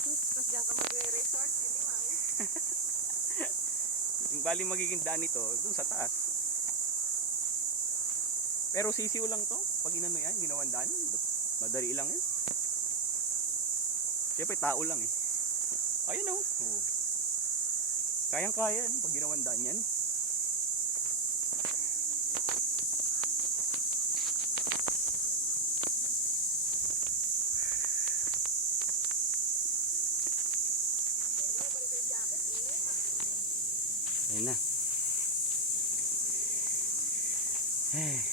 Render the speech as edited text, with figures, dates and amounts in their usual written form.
Tapos diyan ka magre-resort, hindi wow. Yung bali magiging daan nito, dun sa taas. Pero sisiw lang to, pag inano yan, ginawan daan. Madali lang yun. Siyempre tao lang eh. Ayun oh. Oh. Kayang-kaya yan, pag ginawan daan yan. Ayun na. Eh.